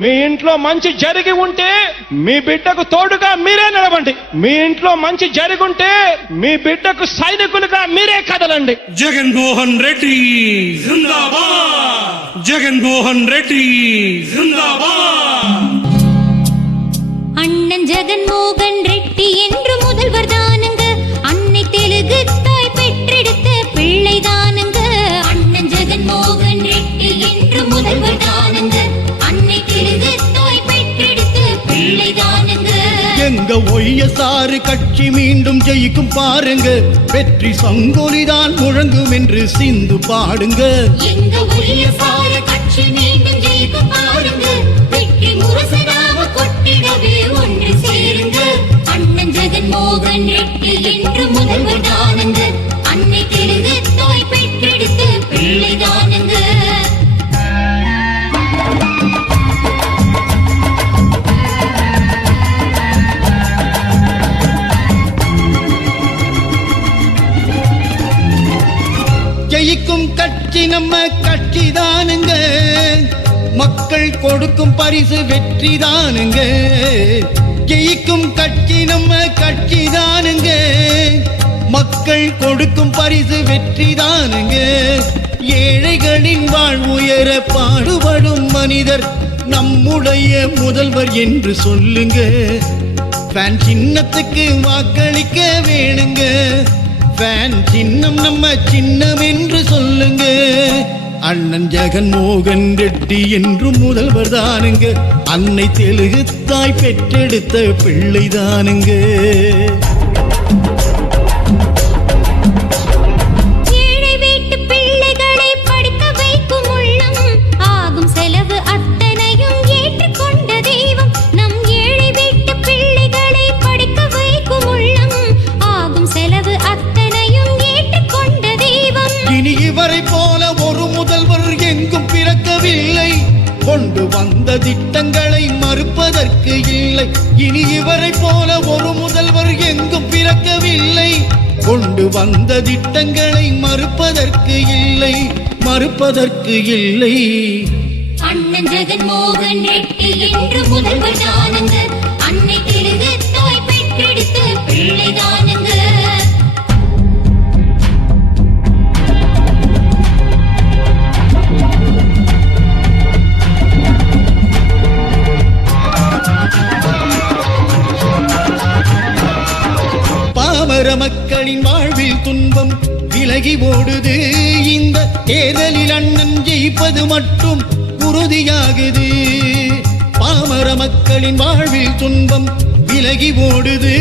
మీ ఇంట్లో మంచి జరిగి ఉంటే మీ బిడ్డకు తోడుగా మీరే నిలవండి. మీ ఇంట్లో మంచి జరిగి ఉంటే మీ బిడ్డకు సైనికులుగా మీరే కదలండి. జగన్మోహన్ రెడ్డి జిందాబాద్, జగన్మోహన్ రెడ్డి జిందాబాద్. அண்ணன் ஜெகன்மோகன் ரெட்டி என்று முதல்வர் தானுங்க, அன்னை தெலுங்கு தாய் பெற்றெடுத்த பிள்ளை தானுங்க. அண்ணன் ஜெகன்மோகன் ரெட்டி என்று முதல்வர் தானுங்க, அன்னை தெலுங்கு தாய் பெற்றெடுத்த பிள்ளை தானுங்க. எங்க ஒய்யசாறு கட்சி மீண்டும் ஜெயிக்கும் பாருங்க, வெற்றி சங்கொலிதான் முழங்கும் என்று சிந்து பாடுங்க. எங்க ஒய்யசாறு கட்சி மீண்டும் ஜெயிக்கும் பாருங்க, வெற்றி முரசனாக கொட்டிடவே ஒன்று சேருங்க. அண்ணன் ஜெகன்மோகன் ரெட்டி என்று முதல்வர் தானுங்க, அன்னை தெலுங்கு தாய் பெற்றெடுத்த பிள்ளை தானுங்க. ஜெயிக்கும் கட்சி நம்ம கட்சி தானுங்க, மக்கள் கொடுக்கும் பரிசு வெற்றி தானுங்க. ஜெயிக்கும் கட்சி நம்ம கட்சி தானுங்க, மக்கள் கொடுக்கும் பரிசு வெற்றி தானுங்க. ஏழைகளின் வாழ்வுயர பாடுபடும் மனிதர் நம்முடைய முதல்வர் என்று சொல்லுங்க. ஃபேன் சின்னத்துக்கு வாக்களிக்க வேணுங்க, ஃபேன் சின்னம் நம்ம சின்னம் என்று சொல்லுங்க. அண்ணன் ஜெகன்மோகன் ரெட்டி என்று முதல்வர் தானுங்க, அன்னை தெலுங்கு தாய் பெற்றெடுத்த பிள்ளை தானுங்க. ஏழை வீட்டு பிள்ளைகளை படிக்க வைக்கும் உள்ளம், ஆகும் செலவு அத்தனையும் ஏற்றுக்கொண்ட தெய்வம். நம் ஏழை வீட்டு பிள்ளைகளை படிக்க வைக்கும் உள்ளம், ஆகும் செலவு அத்தனையும் ஏற்றுக்கொண்ட தெய்வம். இனி இவரை போல ஒரு முதல்வர் எங்கும் பிறக்கவில்லை, கொண்டு வந்த திட்டங்களை மறுப்பதற்கு இல்லை. இனி இவரை போல ஒரு முதல்வர் எங்கும் பிறக்கவில்லை, கொண்டு வந்த திட்டங்களை மறுப்பதற்கு இல்லை, மறுப்பதற்கு இல்லை. அண்ணன் ஜெகன்மோகன் ரெட்டி என்று முதல்வர் தானுங்க, அன்னை தெலுங்கு தாய் பெற்றெடுத்த பிள்ளை தானுங்க. பாமர மக்களின் வாழ்வில் துன்பம் விலகி ஓடுது, இந்த தேர்தலில் அண்ணன் ஜெயிப்பது மட்டும் உறுதியாகுது. பாமர மக்களின் வாழ்வில் துன்பம் விலகி ஓடுது,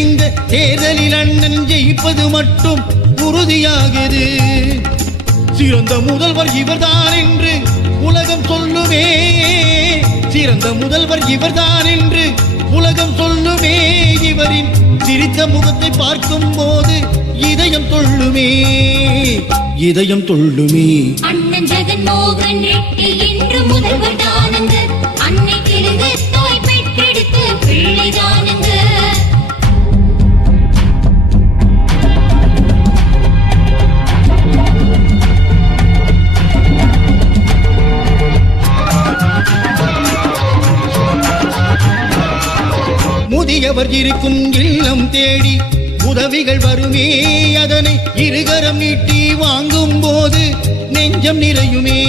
இந்த தேர்தலில் அண்ணன் ஜெயிப்பது மட்டும் உறுதியாகுது. சிறந்த முதல்வர் இவர்தான் என்று உலகம் சொல்லுமே, சிறந்த முதல்வர் இவர்தான் என்று உலகம் சொல்லுமே. இவரின் சிரித்த முகத்தை பார்க்கும் போது இதயம் தொள்ளுமே, இதயம் தொள்ளுமே. அண்ணன் ஜெகன்மோகன் ரெட்டி என்று முதல்வர் தானுங்க, அன்னை தெலுங்கு தாய் பெற்றெடுத்த பிள்ளை தானுங்க. முதியவர் இருக்கும் இல்லம் தேடி உதவிகள் வருமே, அதனை இருகரம் நீட்டி வாங்கும் போது நெஞ்சம் நிறையுமே.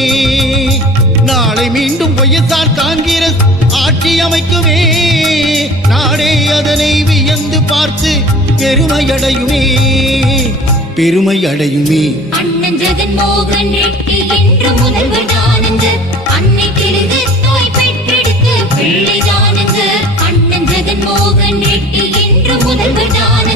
நாளை மீண்டும் ஒய்எஸ்ஆர் காங்கிரஸ் ஆட்சி அமைக்குமே, நாடே அதனை வியந்து பார்த்து பெருமையடையுமே, பெருமையடையுமே. அண்ணன் ஜெகன்மோகன் ரெட்டி என்று முதல்வர் தானுங்க, அன்னை தெலுங்கு தாய் பெற்றெடுத்த பிள்ளை தானுங்க. அண்ணன் ஜெகன்மோகன் ரெட்டி என்று முதல்வர் தானுங்க,